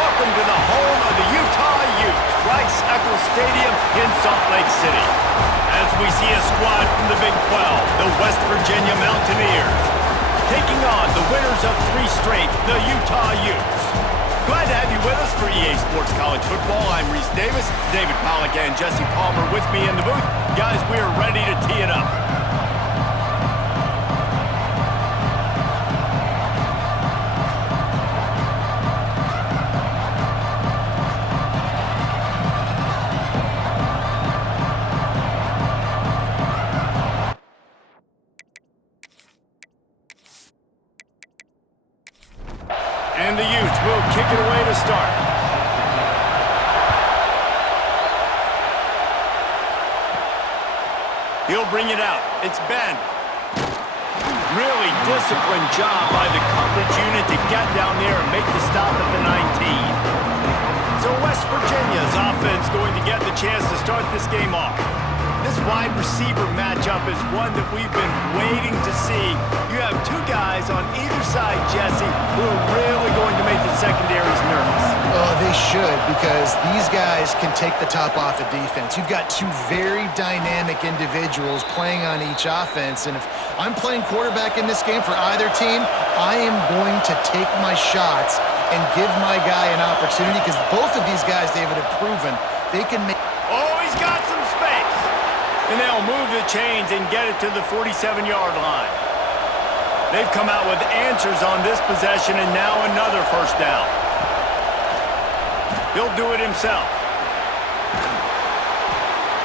welcome to the home of the Utah Utes, Rice-Eccles Stadium in Salt Lake City. As we see a squad from the Big 12, the West Virginia Mountaineers, taking on the winners of 3 straight, the Utah Utes. Glad to have you with us for EA Sports College Football. I'm Reese Davis, David Pollack and Jesse Palmer with me in the booth. Guys, we are ready to tee it up. And the Utes will kick it away to start. He'll bring it out. It's Ben. Really disciplined job by the coverage unit to get down there and make the stop at the 19. So West Virginia's offense going to get the chance to start this game off. This wide receiver matchup is one that we've been waiting to see. You have 2 guys on either side, Jesse, who are really going to make the secondaries nervous. Oh, they should, because these guys can take the top off of defense. You've got 2 very dynamic individuals playing on each offense, and if I'm playing quarterback in this game for either team, I am going to take my shots and give my guy an opportunity, because both of these guys, David, have proven they can make... Oh, he's got some space. And they'll move the chains and get it to the 47-yard line. They've come out with answers on this possession, and now another first down. He'll do it himself.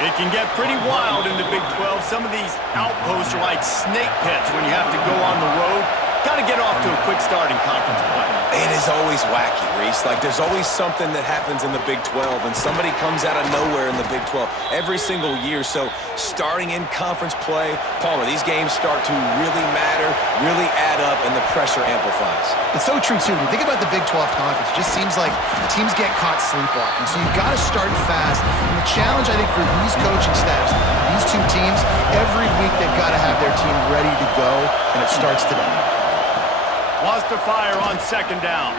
It can get pretty wild in the Big 12. Some of these outposts are like snake pits when you have to go on the road. Got to get off to a quick start in conference play. It is always wacky, Reese. Like, there's always something that happens in the Big 12, and somebody comes out of nowhere in the Big 12 every single year. So, starting in conference play, Palmer, these games start to really matter, really add up, and the pressure amplifies. It's so true, too. When you think about the Big 12 conference, it just seems like teams get caught sleepwalking. So, you've got to start fast. And the challenge, I think, for these coaching staffs, these 2 teams, every week they've got to have their team ready to go, and it starts today. Wants to fire on second down.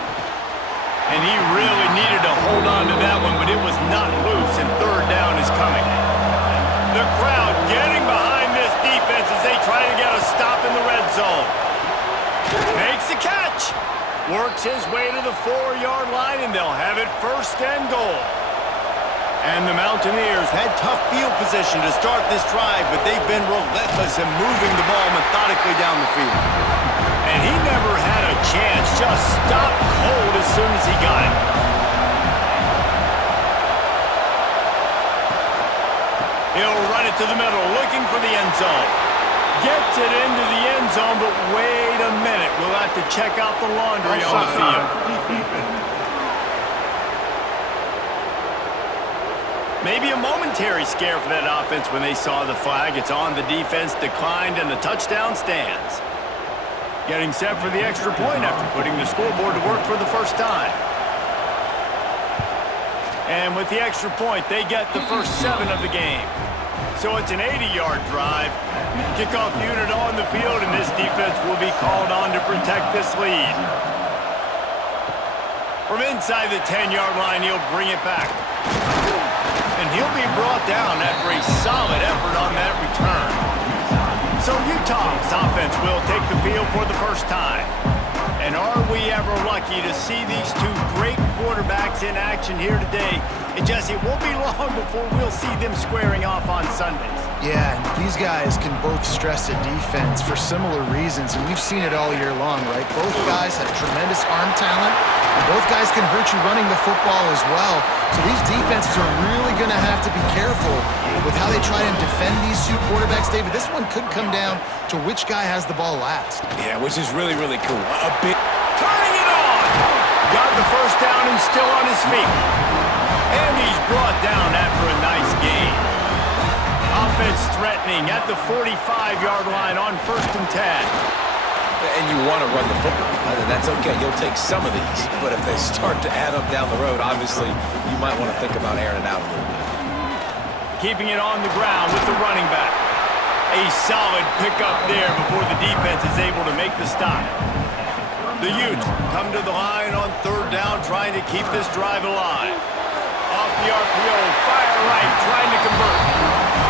And he really needed to hold on to that one, but it was not loose, and third down is coming. The crowd getting behind this defense as they try to get a stop in the red zone. Makes the catch. Works his way to the 4-yard line, and they'll have it first and goal. And the Mountaineers had tough field position to start this drive, but they've been relentless in moving the ball methodically down the field. And he never had a chance, just stopped cold as soon as he got it. He'll run it to the middle, looking for the end zone. Gets it into the end zone, but wait a minute. We'll have to check out the laundry on the field. Maybe a momentary scare for that offense when they saw the flag. It's on the defense, declined, and the touchdown stands. Getting set for the extra point after putting the scoreboard to work for the first time. And with the extra point, they get the first 7 of the game. So it's an 80-yard drive. Kickoff unit on the field, and this defense will be called on to protect this lead. From inside the 10-yard line, he'll bring it back. And he'll be brought down after a solid effort on that return. So Utah's offense will take the field for the first time. And are we ever lucky to see these 2 great quarterbacks in action here today? And Jesse, it won't be long before we'll see them squaring off on Sundays. Yeah, and these guys can both stress a defense for similar reasons, and we've seen it all year long, right? Both guys have tremendous arm talent, and both guys can hurt you running the football as well. So these defenses are really going to have to be careful with how they try and defend these 2 quarterbacks. David, this one could come down to which guy has the ball last. Yeah, which is really, really cool. A big... Turning it on! Got the first down and still on his feet. And he's brought down after a nice gain. Offense threatening at the 45-yard line on 1st and 10. And you want to run the football, and that's okay. You'll take some of these. But if they start to add up down the road, obviously, you might want to think about airing it out a little bit. Keeping it on the ground with the running back. A solid pickup there before the defense is able to make the stop. The Utes come to the line on third down, trying to keep this drive alive. Off the RPO, fire right, trying to convert.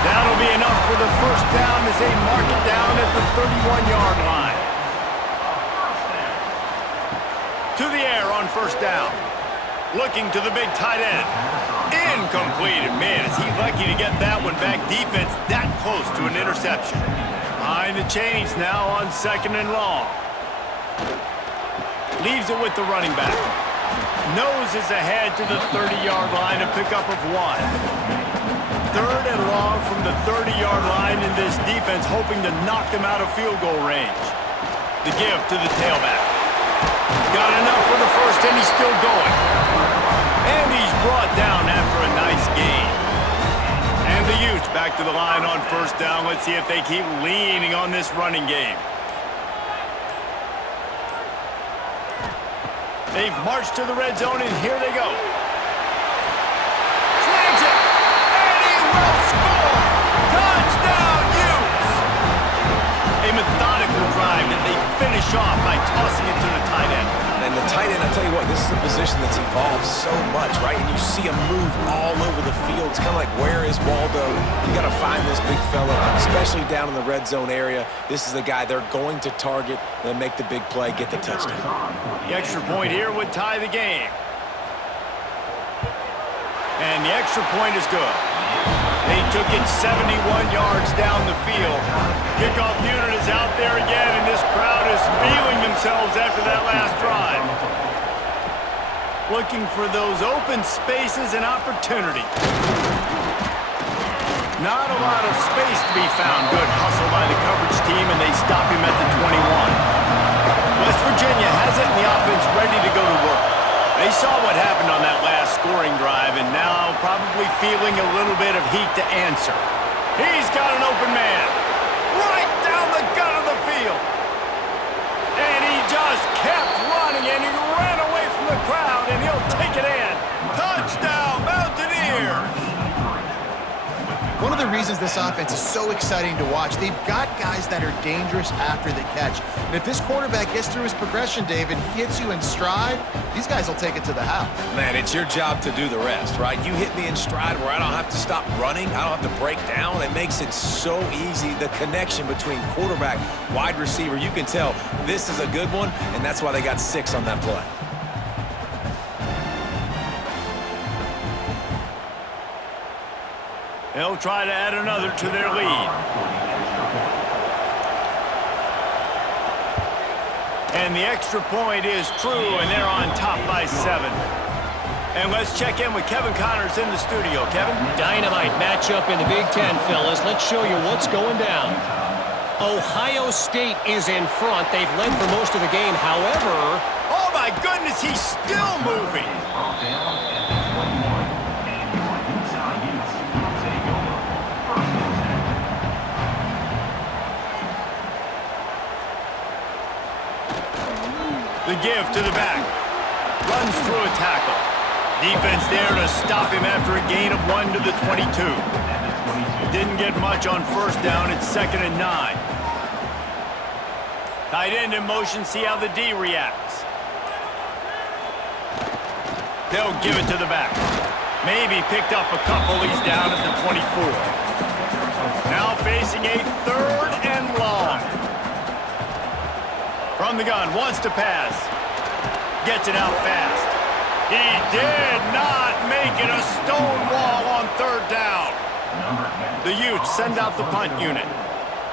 That'll be enough for the first down as they mark it down at the 31-yard line. To the air on first down. Looking to the big tight end. Incomplete. And man, is he lucky to get that one back. Defense that close to an interception. Behind the chains now on second and long. Leaves it with the running back. Noses ahead to the 30-yard line, a pickup of 1. Third and long from the 30-yard line, in this defense hoping to knock them out of field goal range. The give to the tailback. Got enough for the first, and he's still going. And he's brought down after a nice gain. And the Utes back to the line on first down. Let's see if they keep leaning on this running game. They've marched to the red zone, and here they go. Snags it, and he will score! Touchdown, Utes! A methodical drive that they finish off by tossing it to the tight end. And the tight end, I'll tell you what, this is a position that's evolved so much, right? And you see him move all over the field. It's kind of like, where is Waldo? You got to find this big fella, especially down in the red zone area. This is the guy they're going to target. They'll make the big play, get the touchdown. The extra point here would tie the game. And the extra point is good. They took it 71 yards down the field. Kickoff unit is out there again, and this crowd is feeling themselves after that last drive. Looking for those open spaces and opportunity. Not a lot of space to be found. Good hustle by the coverage team, and they stop him at the 21. West Virginia has it, and the offense ready to go to work. They saw what happened on that last scoring drive, and now probably feeling a little bit of heat to answer. He's got an open man. Right down the gut of the field. And he just kept running, and he ran away from the crowd, and he'll take it in. Touchdown, Mountaineers! One of the reasons this offense is so exciting to watch, they've got guys that are dangerous after the catch. And if this quarterback gets through his progression, Dave, and gets you in stride, these guys will take it to the house. Man, it's your job to do the rest, right? You hit me in stride where I don't have to stop running. I don't have to break down. It makes it so easy. The connection between quarterback, wide receiver, you can tell this is a good one, and that's why they got 6 on that play. They'll try to add another to their lead. And the extra point is true, and they're on top by 7. And let's check in with Kevin Connors in the studio. Kevin? Dynamite matchup in the Big Ten, fellas. Let's show you what's going down. Ohio State is in front. They've led for most of the game. However... Oh, my goodness, he's still moving. The give to the back. Runs through a tackle. Defense there to stop him after a gain of 1 to the 22. Didn't get much on first down. It's 2nd and 9. Tight end in motion. See how the D reacts. They'll give it to the back. Maybe picked up a couple. He's down at the 24. Now facing a 3rd and long. From the gun, wants to pass. Gets it out fast. He did not make it. A stone wall on 3rd down. The Utes send out the punt unit.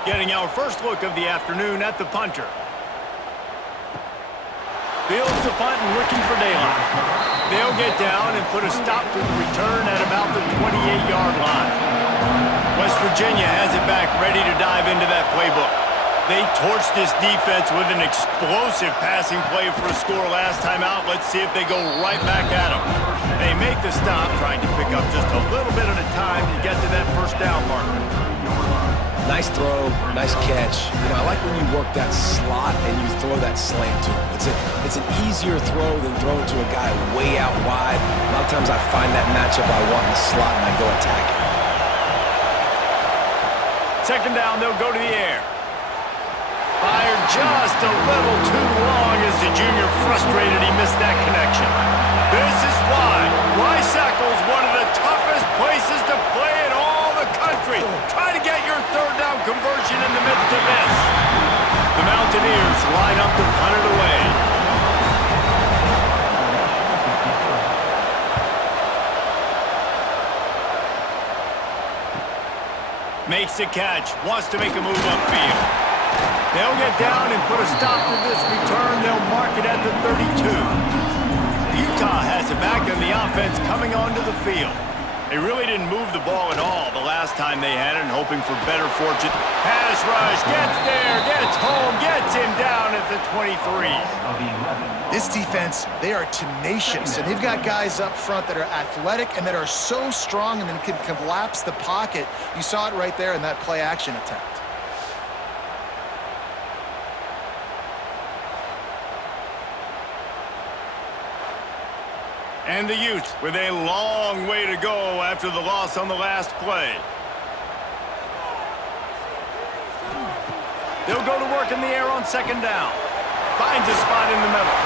Getting our first look of the afternoon at the punter. Fields the punt and looking for daylight. They'll get down and put a stop to the return at about the 28-yard line. West Virginia has it back, ready to dive into that playbook. They torched this defense with an explosive passing play for a score last time out. Let's see if they go right back at them. They make the stop, trying to pick up just a little bit at a time to get to that first down marker. Nice throw, nice catch. You know, I like when you work that slot and you throw that slant to him. It's an easier throw than throwing to a guy way out wide. A lot of times I find that matchup I want in the slot and I go attack it. 2nd down, they'll go to the air. Fired just a little too long as the junior missed that connection. This is why Rice-Eccles is one of the toughest places to play in all the country. Try to get your third down conversion in the midst of this. The Mountaineers line up to punt it away. Makes the catch, wants to make a move upfield. They'll get down and put a stop to this return. They'll mark it at the 32. Utah has it back on the offense coming onto the field. They really didn't move the ball at all the last time they had it, and hoping for better fortune. Pass rush, gets there, gets home, gets him down at the 23. This defense, they are tenacious, and they've got guys up front that are athletic and that are so strong and then can collapse the pocket. You saw it right there in that play-action attempt. And the Utes with a long way to go after the loss on the last play. They'll go to work in the air on second down. Finds a spot in the middle.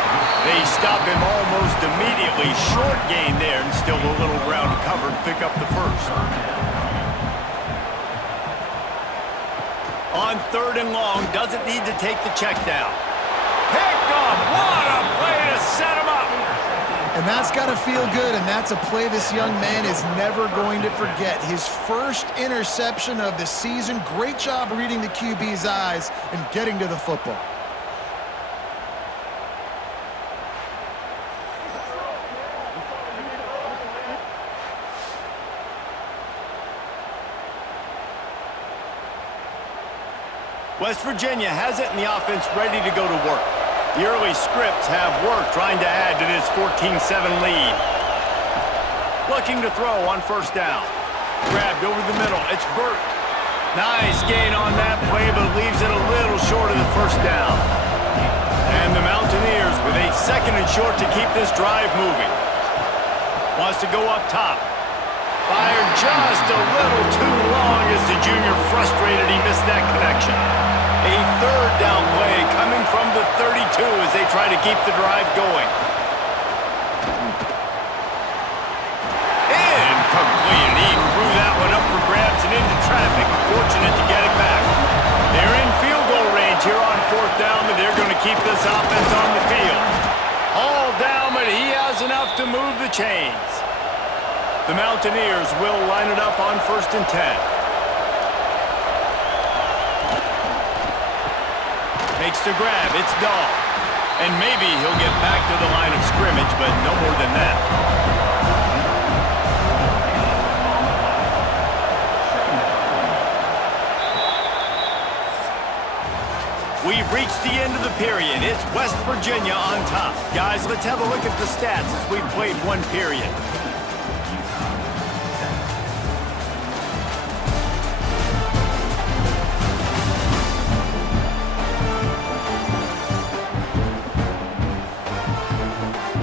They stop him almost immediately. Short gain there, and still a little ground to cover to pick up the first. On third and long, doesn't need to take the check down. Picked off. What a play to set him up. And that's got to feel good, and that's a play this young man is never going to forget. His first interception of the season. Great job reading the QB's eyes and getting to the football. West Virginia has it, and the offense ready to go to work. The early scripts have worked, trying to add to this 14-7 lead. Looking to throw on first down. Grabbed over the middle. It's Burt. Nice gain on that play, but leaves it a little short of the first down. And the Mountaineers with a second and short to keep this drive moving. Wants to go up top. Fired just a little too long as the junior frustrated he missed that connection. A third down play coming from the 32 as they try to keep the drive going. Incomplete. He threw that one up for grabs and into traffic. Fortunate to get it back. They're in field goal range here on fourth down, but they're going to keep this offense on the field. All down, but he has enough to move the chains. The Mountaineers will line it up on 1st and 10. Makes the grab. It's Dahl. And maybe he'll get back to the line of scrimmage, but no more than that. We've reached the end of the period. It's West Virginia on top. Guys, let's have a look at the stats as we've played one period.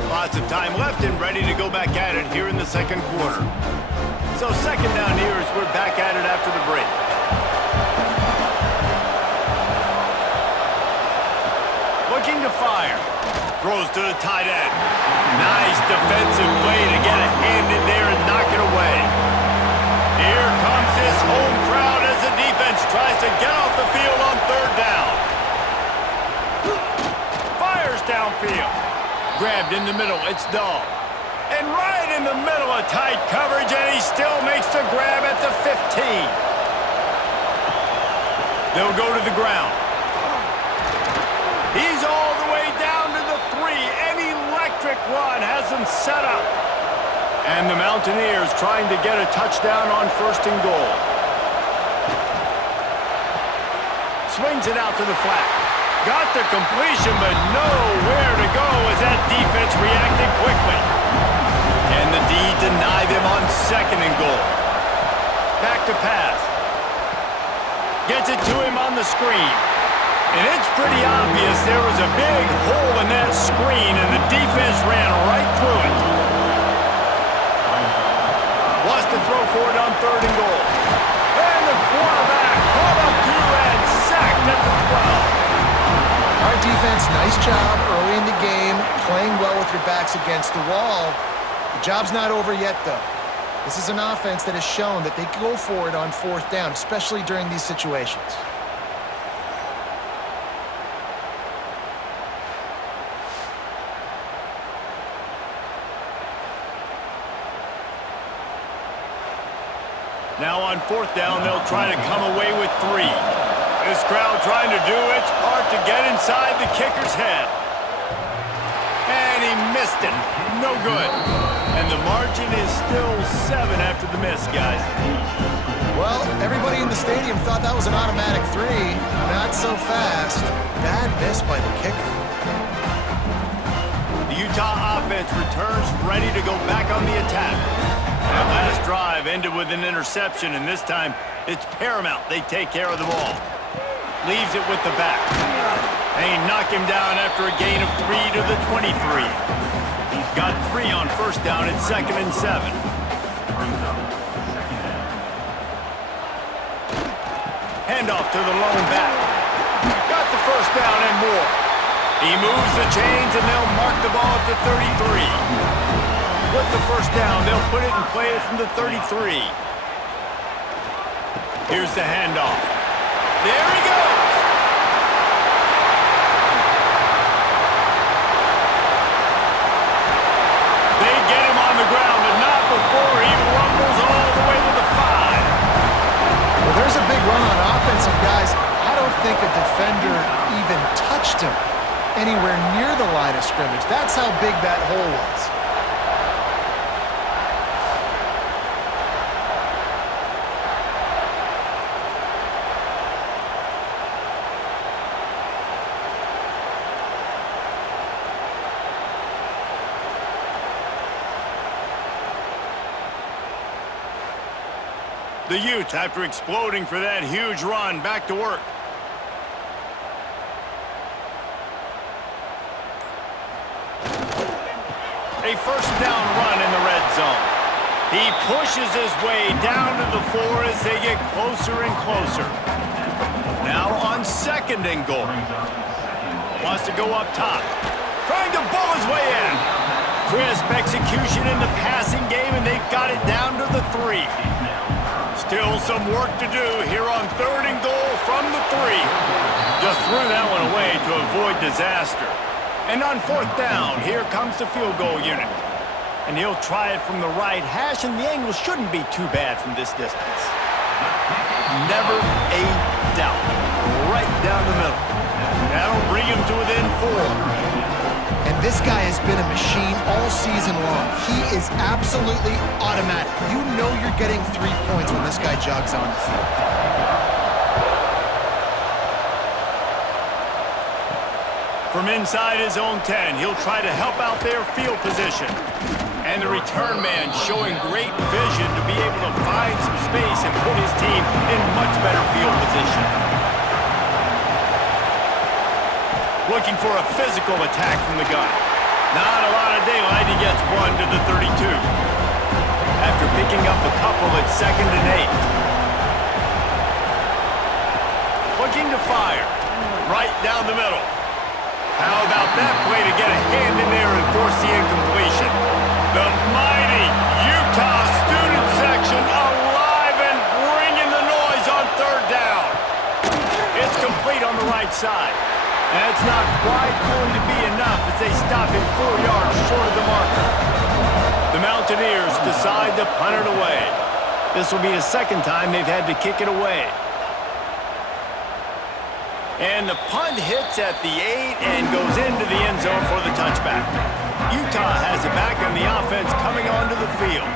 Lots of time left and ready to go back at it here in the second quarter. So second down here as we're back at it after the break. Looking to fire. Throws to the tight end. Nice defensive play to get a hand in there and knock it away. Here comes this home crowd as the defense tries to get off the field on third down. Fires downfield. Grabbed in the middle, it's Dahl. And right in the middle of tight coverage, and he still makes the grab at the 15. They'll go to the ground. He's all the way down to the 3. An electric run has him set up. And the Mountaineers trying to get a touchdown on 1st and goal. Swings it out to the flat. Got the completion, but nowhere to go as that defense reacted quickly. Can the D deny them on 2nd and goal? Back to pass. Gets it to him on the screen. And it's pretty obvious there was a big hole in that screen, and the defense ran right through it. Wants to throw for it on 3rd and goal. And the quarterback caught up to and sacked at the 12. Our defense defense, nice job early in the game, playing well with your backs against the wall. The job's not over yet, though. This is an offense that has shown that they go for it on fourth down, especially during these situations. Now on fourth down, they'll try to come away with 3. This crowd trying to do its part to get inside the kicker's head. And he missed it. No good. And the margin is still 7 after the miss, guys. Well, everybody in the stadium thought that was an automatic 3. Not so fast. Bad miss by the kicker. The Utah offense returns ready to go back on the attack. That last drive ended with an interception, and this time it's paramount they take care of the ball. Leaves it with the back. They knock him down after a gain of 3 to the 23. Got 3 on first down at 2nd and 7. Handoff to the lone back. Got the first down and more. He moves the chains, and they'll mark the ball at the 33. With the first down, they'll put it in play from the 33. Here's the handoff. There he goes! They get him on the ground, but not before he rumbles all the way to the 5. Well, there's a big run on offense, and guys, I don't think a defender even touched him anywhere near the line of scrimmage. That's how big that hole was. The Utes, after exploding for that huge run, back to work. A first down run in the red zone. He pushes his way down to the 4 as they get closer and closer. Now on 2nd and goal. Wants to go up top. Trying to bull his way in. Crisp execution in the passing game, and they've got it down to the 3. Still some work to do here on 3rd and goal from the 3. Just threw that one away to avoid disaster. And on 4th down, here comes the field goal unit. And he'll try it from the right hash, and the angle shouldn't be too bad from this distance. Never a doubt. Right down the middle. That'll bring him to within 4. And this guy has been a machine all season long. He is absolutely automatic. You know you're getting 3 points when this guy jogs on the field. From inside his own 10, he'll try to help out their field position. And the return man showing great vision to be able to find some space and put his team in much better field position. Looking for a physical attack from the gun. Not a lot of daylight, he gets 1 to the 32. After picking up a couple at 2nd and 8. Looking to fire. Right down the middle. How about that play to get a hand in there and force the incompletion? The mighty Utah student section alive and bringing the noise on 3rd down. It's complete on the right side. That's not quite going to be enough as they stop him 4 yards short of the marker. The Mountaineers decide to punt it away. This will be the 2nd time they've had to kick it away. And the punt hits at the 8 and goes into the end zone for the touchback. Utah has it back on the offense coming onto the field.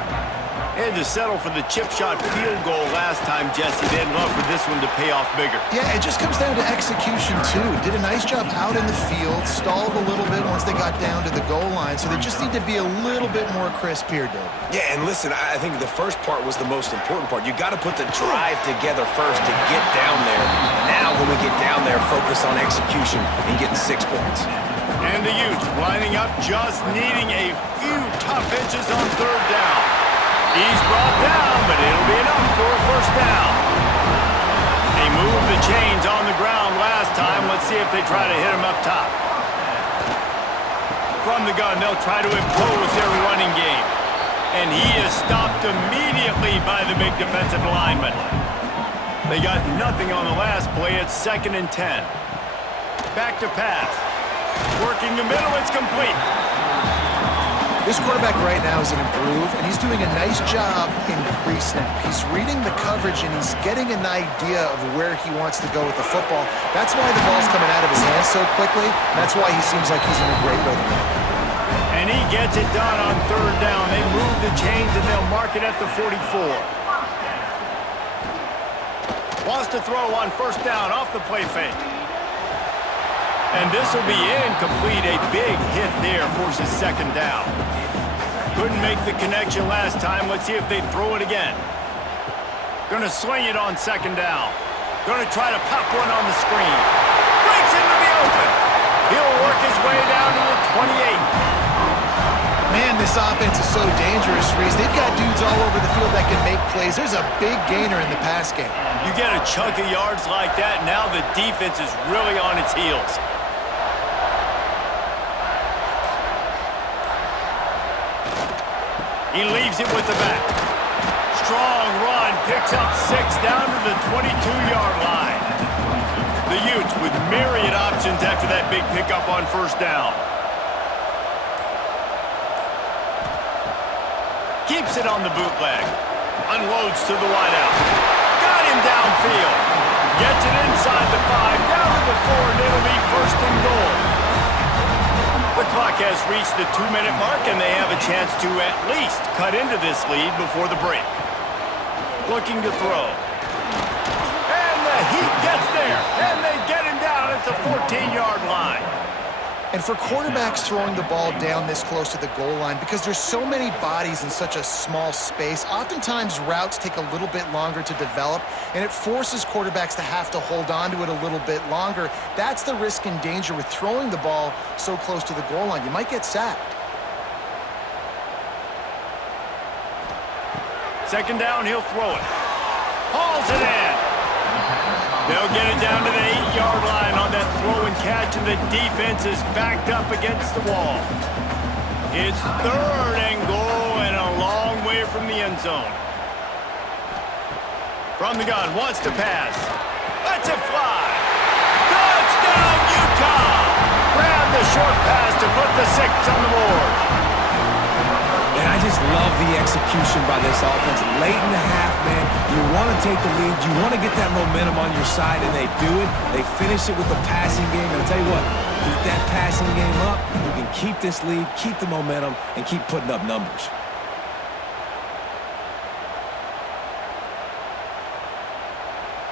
They had to settle for the chip shot field goal last time, Jesse. They'd love for this one to pay off bigger. Yeah, it just comes down to execution, too. Did a nice job out in the field, stalled a little bit once they got down to the goal line, so they just need to be a little bit more crisp here, Dave. Yeah, and listen, I think the first part was the most important part. You got to put the drive together first to get down there. Now, when we get down there, focus on execution and getting 6 points. And the Utes lining up, just needing a few tough inches on 3rd down. He's brought down, but it'll be enough for a first down. A They moved the chains on the ground last time. Let's see if they try to hit him up top. From the gun, they'll try to impose their running game. And he is stopped immediately by the big defensive lineman. They got nothing on the last play. It's 2nd and 10. Back to pass. Working the middle, it's complete. This quarterback right now is an improve, and he's doing a nice job in pre-snap. He's reading the coverage, and he's getting an idea of where he wants to go with the football. That's why the ball's coming out of his hands so quickly. That's why he seems like he's in a great rhythm right now. And he gets it done on 3rd down. They move the chains, and they'll mark it at the 44. Wants to throw on 1st down off the play fake. And this will be incomplete. A big hit there forces 2nd down. Couldn't make the connection last time. Let's see if they throw it again. Gonna swing it on 2nd down. Gonna try to pop one on the screen. Breaks into the open. He'll work his way down to the 28. Man, this offense is so dangerous, Reese. They've got dudes all over the field that can make plays. There's a big gainer in the pass game. You get a chunk of yards like that, now the defense is really on its heels. He leaves it with the back. Strong run, picks up 6 down to the 22-yard line. The Utes with myriad options after that big pickup on 1st down. Keeps it on the bootleg. Unloads to the wideout. Got him downfield. Gets it inside the 5, down to the 4, and it'll be 1st and goal. The clock has reached the 2-minute mark, and they have a chance to at least cut into this lead before the break. Looking to throw. And the heat gets there, and they get him down at the 14-yard line. And for quarterbacks throwing the ball down this close to the goal line, because there's so many bodies in such a small space, oftentimes routes take a little bit longer to develop, and it forces quarterbacks to have to hold on to it a little bit longer. That's the risk and danger with throwing the ball so close to the goal line. You might get sacked. 2nd down, he'll throw it. Hauls it in. They'll get it down to the 8-yard line on that throw and catch, and the defense is backed up against the wall. It's 3rd and goal and a long way from the end zone. From the gun, wants to pass. Lets it fly. Touchdown, Utah! Grab the short pass to put the 6 on the board. And I just love the execution by this offense. Late in the half, man, you want to take the lead. You want to get that momentum on your side, and they do it. They finish it with the passing game. And I'll tell you what, keep that passing game up. You can keep this lead, keep the momentum, and keep putting up numbers.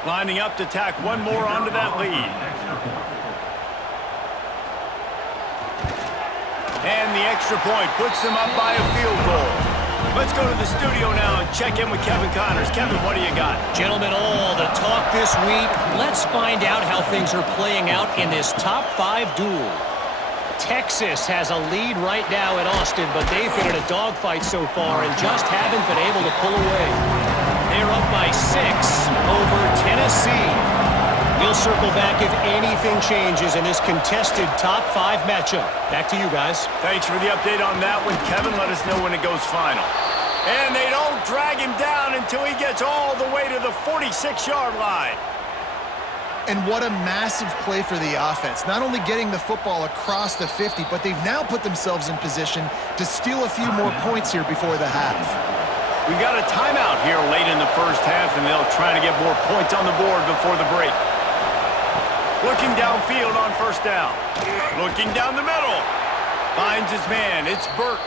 Lining up to tack one more onto that lead. And the extra point puts them up by a field goal. Let's go to the studio now and check in with Kevin Connors. Kevin, what do you got? Gentlemen, all the talk this week. Let's find out how things are playing out in this top 5 duel. Texas has a lead right now in Austin, but they've been in a dogfight so far and just haven't been able to pull away. They're up by 6 over Tennessee. We'll circle back if anything changes in this contested top 5 matchup. Back to you guys. Thanks for the update on that one, Kevin. Let us know when it goes final. And they don't drag him down until he gets all the way to the 46-yard line. And what a massive play for the offense. Not only getting the football across the 50, but they've now put themselves in position to steal a few more points here before the half. We've got a timeout here late in the first half, and they'll try to get more points on the board before the break. Looking downfield on 1st down. Looking down the middle. Finds his man. It's Burt.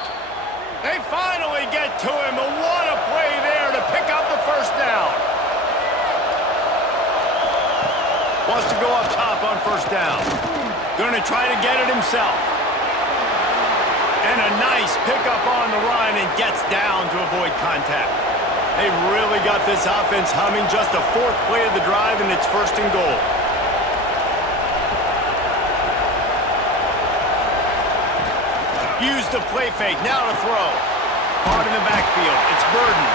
They finally get to him. And what a play there to pick up the 1st down. Wants to go up top on 1st down. Going to try to get it himself. And a nice pickup on the line and gets down to avoid contact. They've really got this offense humming. Just the 4th play of the drive, and it's 1st and goal. Use the play fake, now to throw. Caught in the backfield, it's Burden.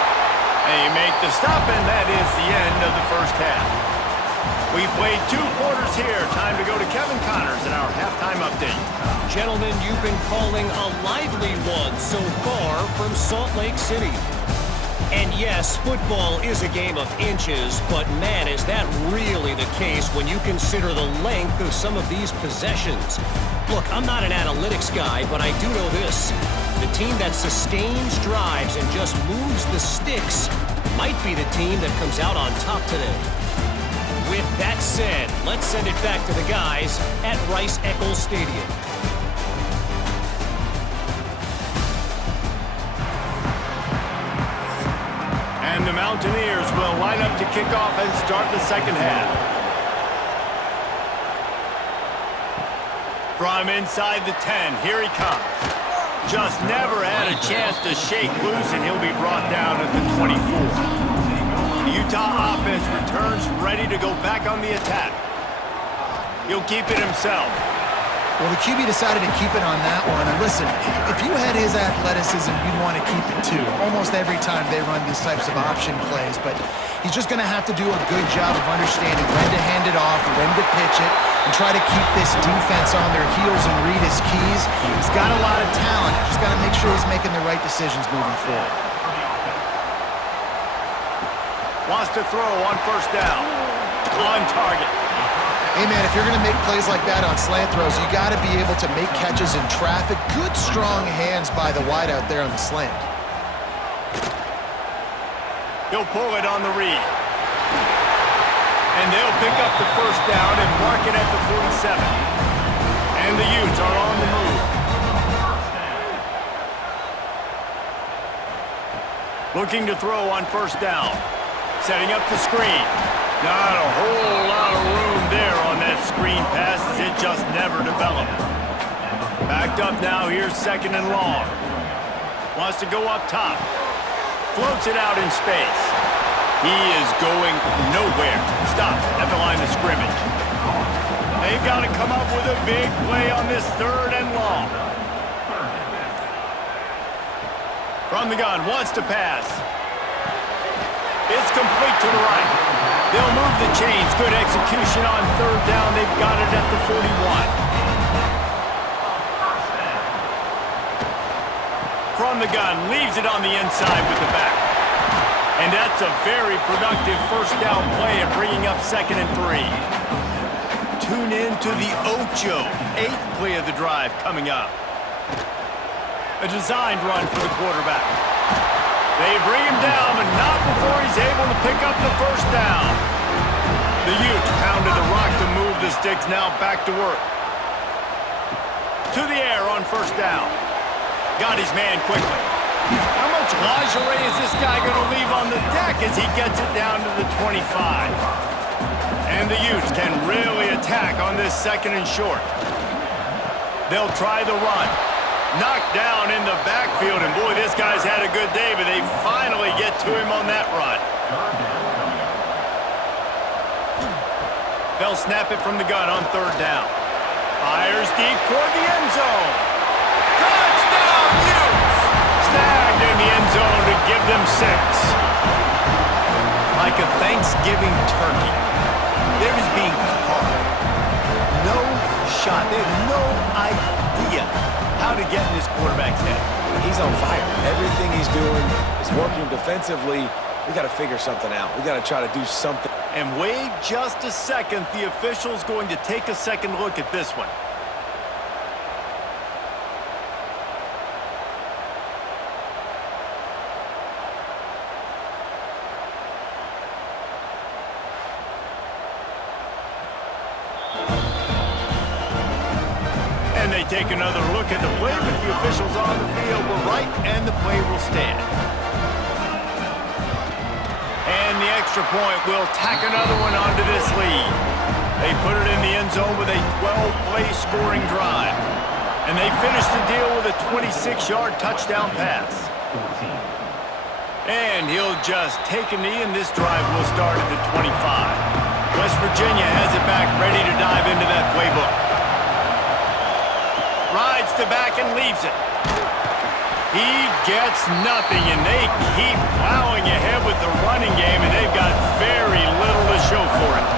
They make the stop, and that is the end of the first half. We've played 2 quarters here. Time to go to Kevin Connors in our halftime update. Gentlemen, you've been calling a lively one so far from Salt Lake City. And yes, football is a game of inches, but man, is that really the case when you consider the length of some of these possessions. Look, I'm not an analytics guy, but I do know this. The team that sustains drives and just moves the sticks might be the team that comes out on top today. With that said, let's send it back to the guys at Rice-Eccles Stadium. And the Mountaineers will line up to kick off and start the second half. From inside the 10, here he comes. Just never had a chance to shake loose, and he'll be brought down at the 24. The Utah offense returns ready to go back on the attack. He'll keep it himself. Well, the QB decided to keep it on that one. And listen, if you had his athleticism, you'd want to keep it too. Almost every time they run these types of option plays. But he's just going to have to do a good job of understanding when to hand it off, when to pitch it, and try to keep this defense on their heels and read his keys. He's got a lot of talent. Just got to make sure he's making the right decisions moving forward. Wants to throw on first down. On target. Hey, man, if you're going to make plays like that on slant throws, you got to be able to make catches in traffic. Good, strong hands by the wideout there on the slant. He'll pull it on the read. And they'll pick up the first down and mark it at the 47. And the Utes are on the move. Looking to throw on first down. Setting up the screen. Not a whole lot of room there on that screen pass as it just never developed. Backed up now, here's second and long. Wants to go up top. Floats it out in space. He is going nowhere. Stop at the line of scrimmage. They've got to come up with a big play on this third and long. From the gun, wants to pass. It's complete to the right. They'll move the chains. Good execution on third down. They've got it at the 41. From the gun, leaves it on the inside with the back. And that's a very productive first down play of bringing up 2nd and 3. Tune in to the Ocho, 8th play of the drive coming up. A designed run for the quarterback. They bring him down, but not before he's able to pick up the first down. The Utes pounded the rock to move the sticks, now back to work. To the air on first down. Got his man quickly. How much lingerie is this guy going to leave on the deck as he gets it down to the 25? And the Utes can really attack on this 2nd and short. They'll try the run. Knocked down in the backfield, and boy, this guy's had a good day, but they finally get to him on that run. They'll snap it from the gun on third down. Fires deep toward the end zone. Touchdown, Utes! Snagged in the end zone to give them 6. Like a Thanksgiving turkey. They're just being carved. No shot. They have no idea how to get in this quarterback's head. He's on fire. Everything he's doing is working defensively. We got to figure something out. We got to try to do something. And wait just a second. The official's going to take a second look at this one. And they take another look at the play, but the officials on the field were right, and the play will stand. And the extra point will tack another one onto this lead. They put it in the end zone with a 12-play scoring drive. And they finish the deal with a 26-yard touchdown pass. And he'll just take a knee, and this drive will start at the 25. West Virginia has it back, ready to dive into that playbook. Rides to back and leaves it. He gets nothing, and they keep plowing ahead with the running game, and they've got very little to show for it.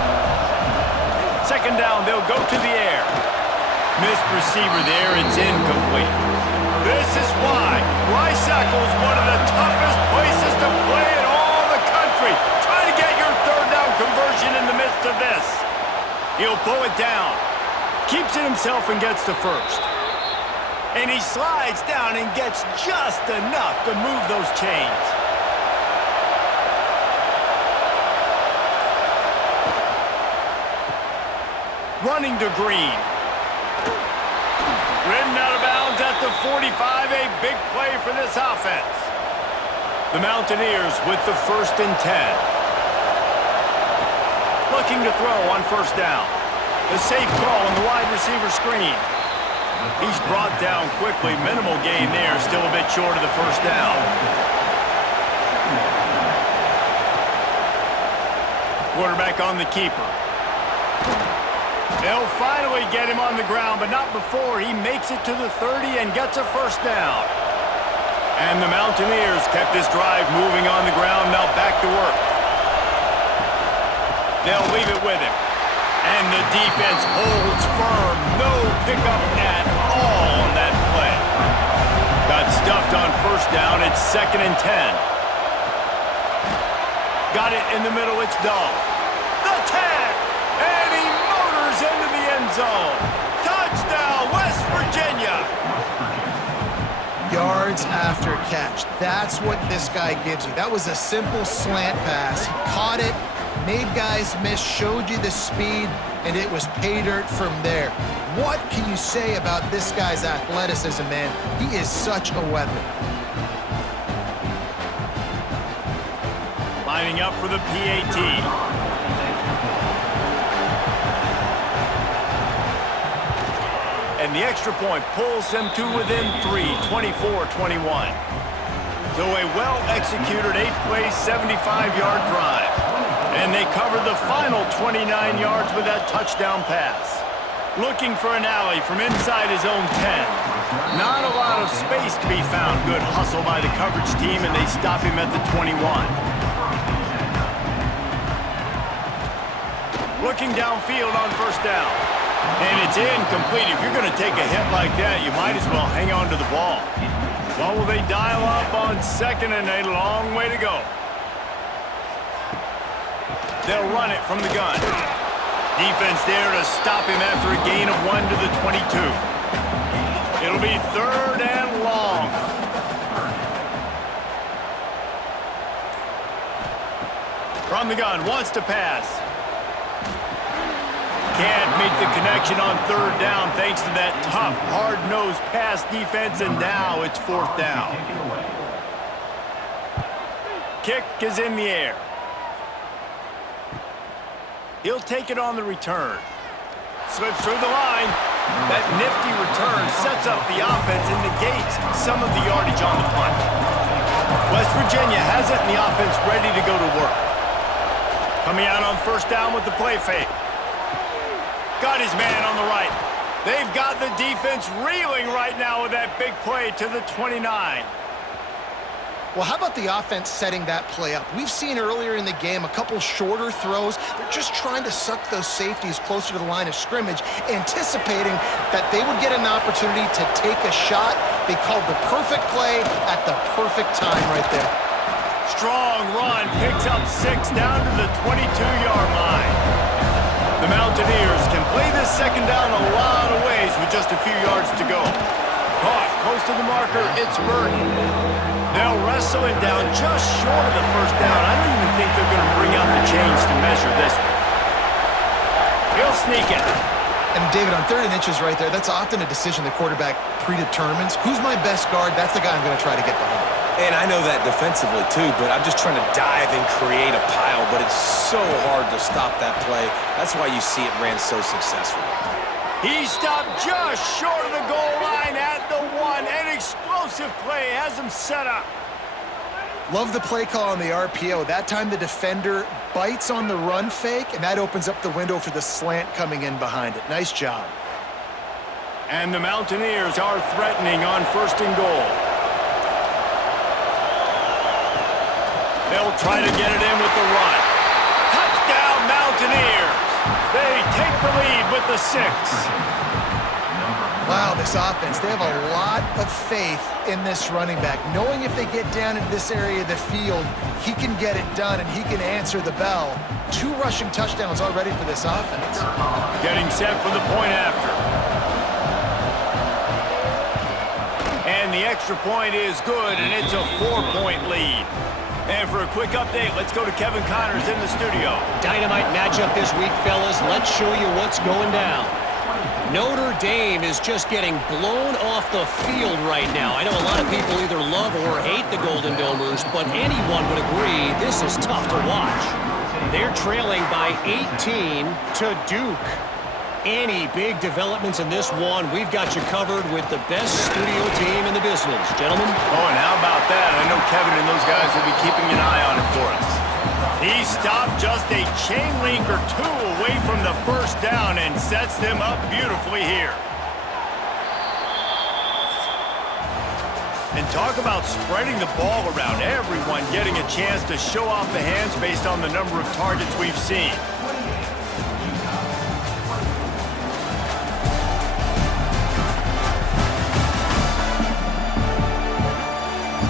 Second down, they'll go to the air. Missed receiver there, it's incomplete. This is why Rice-Eccles is one of the toughest places to play in all the country. Try to get your third down conversion in the midst of this. He'll pull it down. Keeps it himself and gets to first. And he slides down and gets just enough to move those chains. Running to Green. Ridden out of bounds at the 45, a big play for this offense. The Mountaineers with the 1st and 10. Looking to throw on first down. The safe call on the wide receiver screen. He's brought down quickly. Minimal gain there, still a bit short of the first down. Quarterback on the keeper. They'll finally get him on the ground, but not before he makes it to the 30 and gets a first down. And the Mountaineers kept this drive moving on the ground, now back to work. They'll leave it with him. And the defense holds firm. No pickup at all on that play. Got stuffed on first down. It's 2nd and 10. Got it in the middle. It's Dahl. The tag. And he motors into the end zone. Touchdown, West Virginia. Yards after catch. That's what this guy gives you. That was a simple slant pass. He caught it, made guys miss, showed you the speed, and it was pay dirt from there. What can you say about this guy's athleticism, man? He is such a weapon. Lining up for the PAT. And the extra point pulls them to within 3, 24-21. So a well-executed 8-play, 75-yard drive. And they covered the final 29 yards with that touchdown pass. Looking for an alley from inside his own 10. Not a lot of space to be found. Good hustle by the coverage team, and they stop him at the 21. Looking downfield on first down. And it's incomplete. If you're going to take a hit like that, you might as well hang on to the ball. Well, will they dial up on 2nd and a long way to go? They'll run it from the gun. Defense there to stop him after a gain of 1 to the 22. It'll be 3rd and long. From the gun, wants to pass. Can't make the connection on 3rd down thanks to that tough, hard-nosed pass defense, and now it's 4th down. Kick is in the air. He'll take it on the return. Slips through the line. That nifty return sets up the offense and negates some of the yardage on the punt. West Virginia has it, and the offense ready to go to work. Coming out on first down with the play fake. Got his man on the right. They've got the defense reeling right now with that big play to the 29. Well, how about the offense setting that play up? We've seen earlier in the game a couple shorter throws. They're just trying to suck those safeties closer to the line of scrimmage, anticipating that they would get an opportunity to take a shot. They called the perfect play at the perfect time right there. Strong run, picks up 6 down to the 22-yard line. The Mountaineers can play this second down a lot of ways with just a few yards to go. Caught close to the marker, it's Burton. They'll wrestle it down just short of the first down. I don't even think they're going to bring out the chains to measure this one. He'll sneak it. And David, on 3rd and inches right there, that's often a decision the quarterback predetermines. Who's my best guard? That's the guy I'm going to try to get behind. And I know that defensively, too, but I'm just trying to dive and create a pile, but it's so hard to stop that play. That's why you see it ran so successfully. He stopped just short of the goal line at the 1. An explosive play has him set up. Love the play call on the RPO. That time the defender bites on the run fake, and that opens up the window for the slant coming in behind it. Nice job. And the Mountaineers are threatening on 1st and goal. They'll try to get it in with the run. Touchdown, Mountaineers! They take the lead with the 6. Wow, this offense, they have a lot of faith in this running back, knowing if they get down into this area of the field, he can get it done and he can answer the bell. 2 rushing touchdowns already for this offense. Getting set for the point after. And the extra point is good, and it's a 4-point lead. And for a quick update, let's go to Kevin Connors in the studio. Dynamite matchup this week, fellas. Let's show you what's going down. Notre Dame is just getting blown off the field right now. I know a lot of people either love or hate the Golden Domers, but anyone would agree this is tough to watch. They're trailing by 18 to Duke. Any big developments in this one, we've got you covered with the best studio team in the business. Gentlemen? Oh, and how about that? I know Kevin and those guys will be keeping an eye on it for us. He stopped just a chain link or 2 away from the first down and sets them up beautifully here. And talk about spreading the ball around. Everyone getting a chance to show off the hands based on the number of targets we've seen.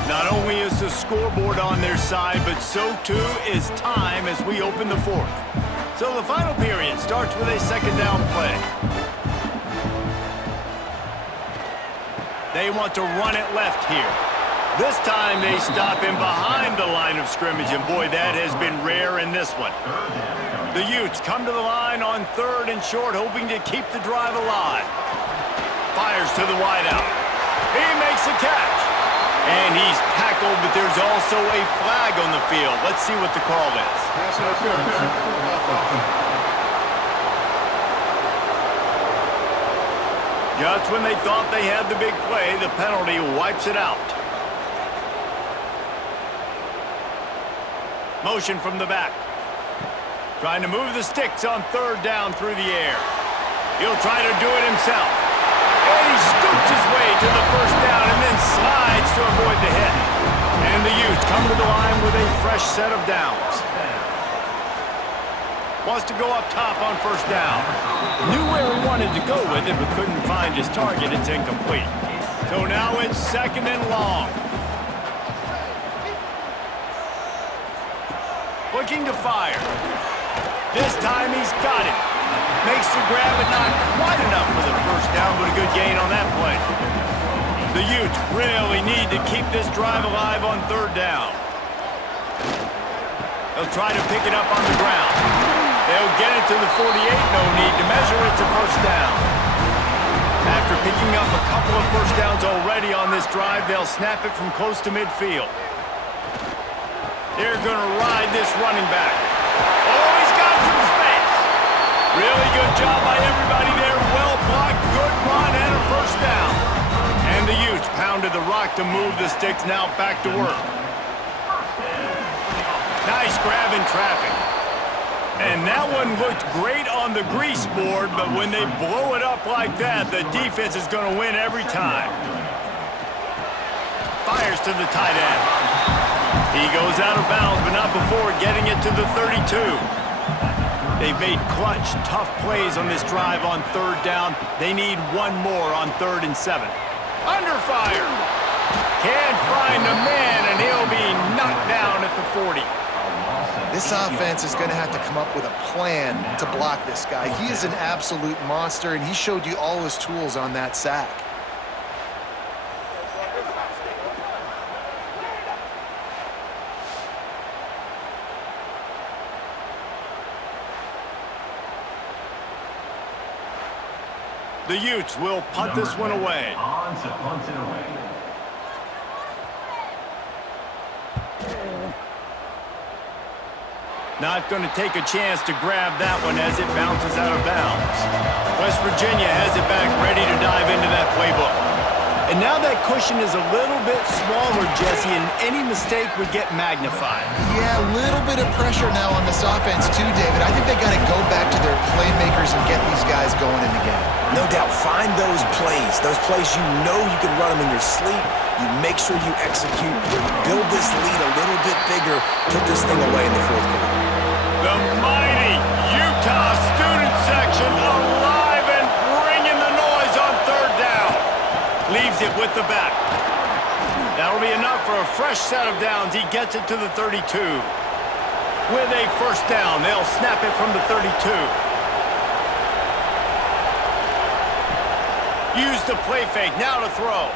Not only is the scoreboard on their side, but so too is time as we open the 4th. So the final period starts with a 2nd down play. They want to run it left here. This time they stop him behind the line of scrimmage, and boy, that has been rare in this one. The Utes come to the line on 3rd and short, hoping to keep the drive alive. Fires to the wideout. He makes a catch. And he's tackled, but there's also a flag on the field. Let's see what the call is. Just when they thought they had the big play, the penalty wipes it out. Motion from the back. Trying to move the sticks on 3rd down through the air. He'll try to do it himself. And he scoots his way to the first down and then slides to avoid the hit. And the Utes come to the line with a fresh set of downs. Wants to go up top on 1st down. Knew where he wanted to go with it, but couldn't find his target. It's incomplete. So now it's 2nd and long. Looking to fire. This time he's got it. Makes the grab, but not quite enough for the first down, but a good gain on that play. The Utes really need to keep this drive alive on 3rd down. They'll try to pick it up on the ground. They'll get it to the 48, no need to measure it to 1st down. After picking up a couple of first downs already on this drive, they'll snap it from close to midfield. They're going to ride this running back. Oh, he's got some space. Really good job by everybody there. Well blocked, good run, and a 1st down. And the Utes pounded the rock to move the sticks, now back to work. Nice grab in traffic. And that one looked great on the grease board, but when they blow it up like that, the defense is going to win every time. Fires to the tight end. He goes out of bounds, but not before getting it to the 32. They've made clutch, tough plays on this drive on 3rd down. They need one more on 3rd and 7. Under fire. Can't find a man, and he'll be knocked down at the 40. This offense is going to have to come up with a plan to block this guy. He is an absolute monster, and he showed you all his tools on that sack. The Utes will punt this one away. Not going to take a chance to grab that one as it bounces out of bounds. West Virginia has it back, ready to dive into that playbook. And now that cushion is a little bit smaller, Jesse, and any mistake would get magnified. Yeah, a little bit of pressure now on this offense too, David. I think they got to go back to their playmakers and get these guys going in the game. No doubt. Find those plays you know you can run them in your sleep. You make sure you execute. Build this lead a little bit bigger. Put this thing away in the 4th quarter. The mighty Utah Students it with the back. That'll be enough for a fresh set of downs. He gets it to the 32. With a first down, they'll snap it from the 32. Use the play fake, now to throw.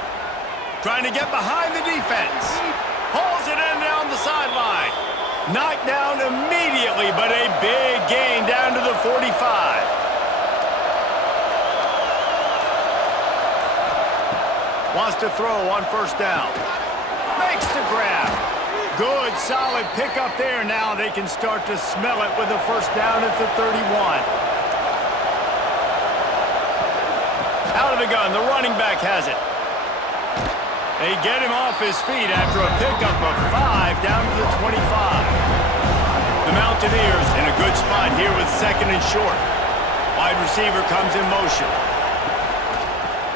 Trying to get behind the defense. Hauls it in down the sideline. Knocked down immediately, but a big gain down to the 45. Wants to throw on first down. Makes the grab. Good, solid pickup there. Now they can start to smell it with a first down at the 31. Out of the gun, the running back has it. They get him off his feet after a pickup of 5 down to the 25. The Mountaineers in a good spot here with second and short. Wide receiver comes in motion.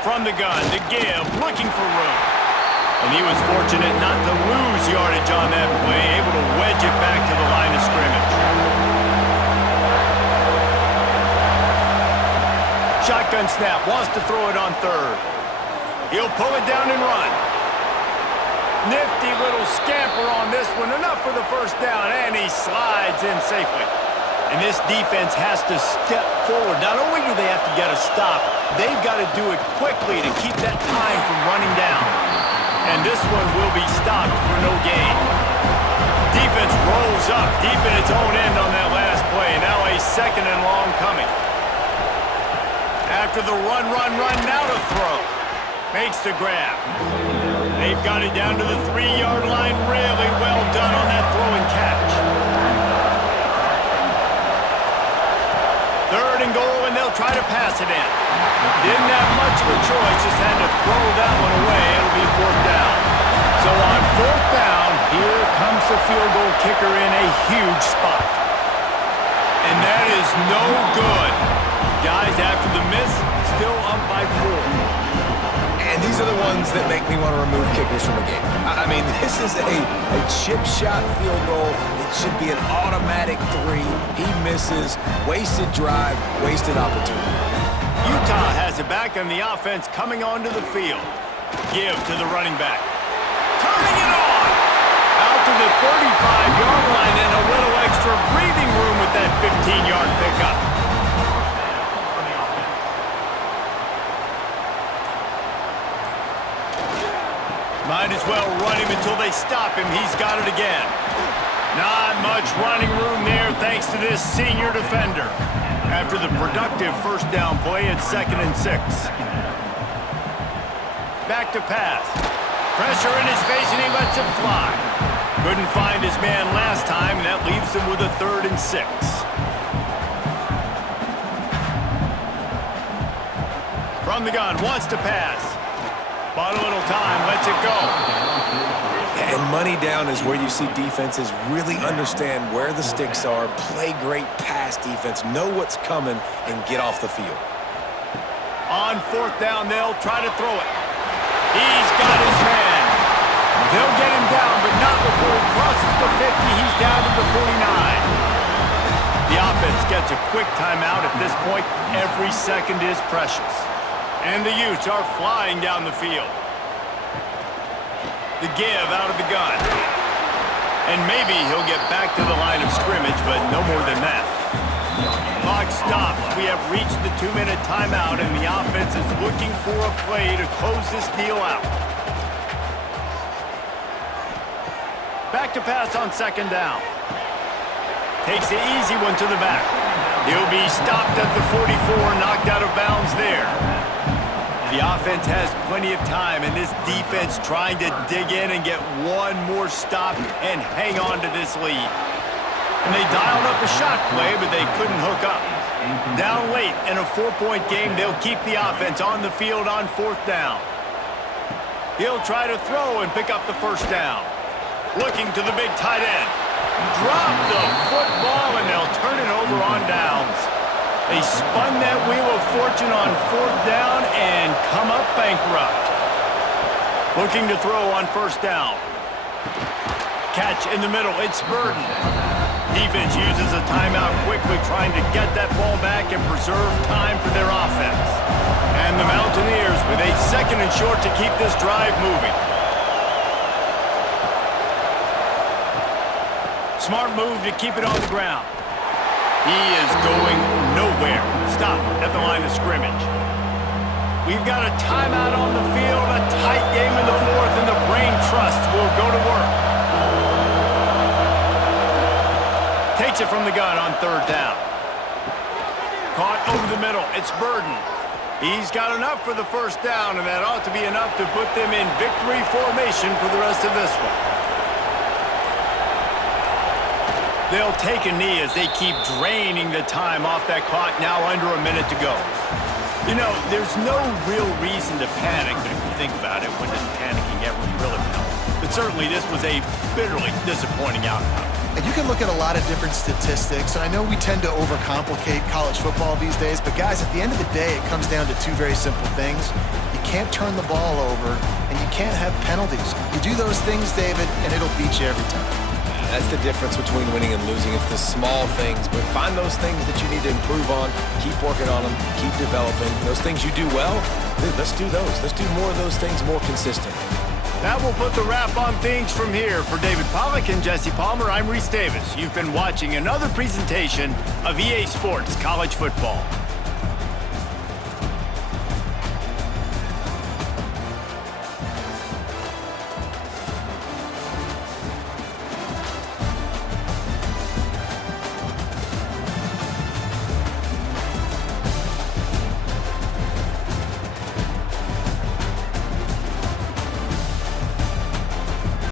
From the gun, to give, looking for room. And he was fortunate not to lose yardage on that play, able to wedge it back to the line of scrimmage. Shotgun snap, wants to throw it on third. He'll pull it down and run. Nifty little scamper on this one, enough for the first down, and he slides in safely. And this defense has to step forward. Not only do they have to get a stop, they've got to do it quickly to keep that time from running down. And this one will be stopped for no gain. Defense rolls up deep in its own end on that last play. Now a second and long coming. After the run, now to throw. Makes the grab. They've got it down to the 3-yard line. Really well done on that throw and catch. Third and goal, and they'll try to pass it in. Didn't have much of a choice, just had to throw that one away. It'll be fourth down. So on fourth down, here comes the field goal kicker in a huge spot. And that is no good. Guys, after the miss, still up by 4. And these are the ones that make me want to remove kickers from the game. I mean, this is a chip shot field goal. It should be an automatic 3. He misses. Wasted drive, wasted opportunity. Utah has it back, and the offense coming onto the field. Give to the running back. Turning it on! Out to the 35-yard line, and a little extra breathing room with that 15-yard pickup. Might as well run him until they stop him. He's got it again. Not much running room there thanks to this senior defender. After the productive first down play at 2nd and 6. Back to pass. Pressure in his face and he lets it fly. Couldn't find his man last time, and that leaves him with a 3rd and 6. From the gun, wants to pass. Bought a little time, lets it go. And money down is where you see defenses really understand where the sticks are, play great pass defense, know what's coming, and get off the field. On fourth down, they'll try to throw it. He's got his man. They'll get him down, but not before he crosses the 50. He's down to the 49. The offense gets a quick timeout. At this point, every second is precious. And the Utes are flying down the field. The give out of the gun. And maybe he'll get back to the line of scrimmage, but no more than that. Clock stops. We have reached the 2-minute timeout, and the offense is looking for a play to close this deal out. Back to pass on 2nd down. Takes the easy one to the back. He'll be stopped at the 44, knocked out of bounds there. The offense has plenty of time, and this defense trying to dig in and get one more stop and hang on to this lead. And they dialed up a shot play, but they couldn't hook up. Down late in a 4-point game, they'll keep the offense on the field on 4th down. He'll try to throw and pick up the first down. Looking to the big tight end. Drop the football, and they'll turn it over on downs. They spun that wheel of fortune on 4th down and come up bankrupt. Looking to throw on first down. Catch in the middle, it's Burden. Defense uses a timeout quickly, trying to get that ball back and preserve time for their offense. And the Mountaineers with a 2nd and short to keep this drive moving. Smart move to keep it on the ground. He is going nowhere. Stop at the line of scrimmage. We've got a timeout on the field, a tight game in the 4th, and the brain trust will go to work. Takes it from the gun on 3rd down. Caught over the middle. It's Burden. He's got enough for the 1st down, and that ought to be enough to put them in victory formation for the rest of this one. They'll take a knee as they keep draining the time off that clock, now under a minute to go. You know, there's no real reason to panic, but if you think about it, when does panicking ever really help? But certainly this was a bitterly disappointing outcome. And you can look at a lot of different statistics, and I know we tend to overcomplicate college football these days, but guys, at the end of the day, it comes down to 2 very simple things. You can't turn the ball over, and you can't have penalties. You do those things, David, and it'll beat you every time. That's the difference between winning and losing. It's the small things, but find those things that you need to improve on. Keep working on them. Keep developing. Those things you do well, let's do those. Let's do more of those things more consistently. That will put the wrap on things from here. For David Pollack and Jesse Palmer, I'm Reese Davis. You've been watching another presentation of EA Sports College Football.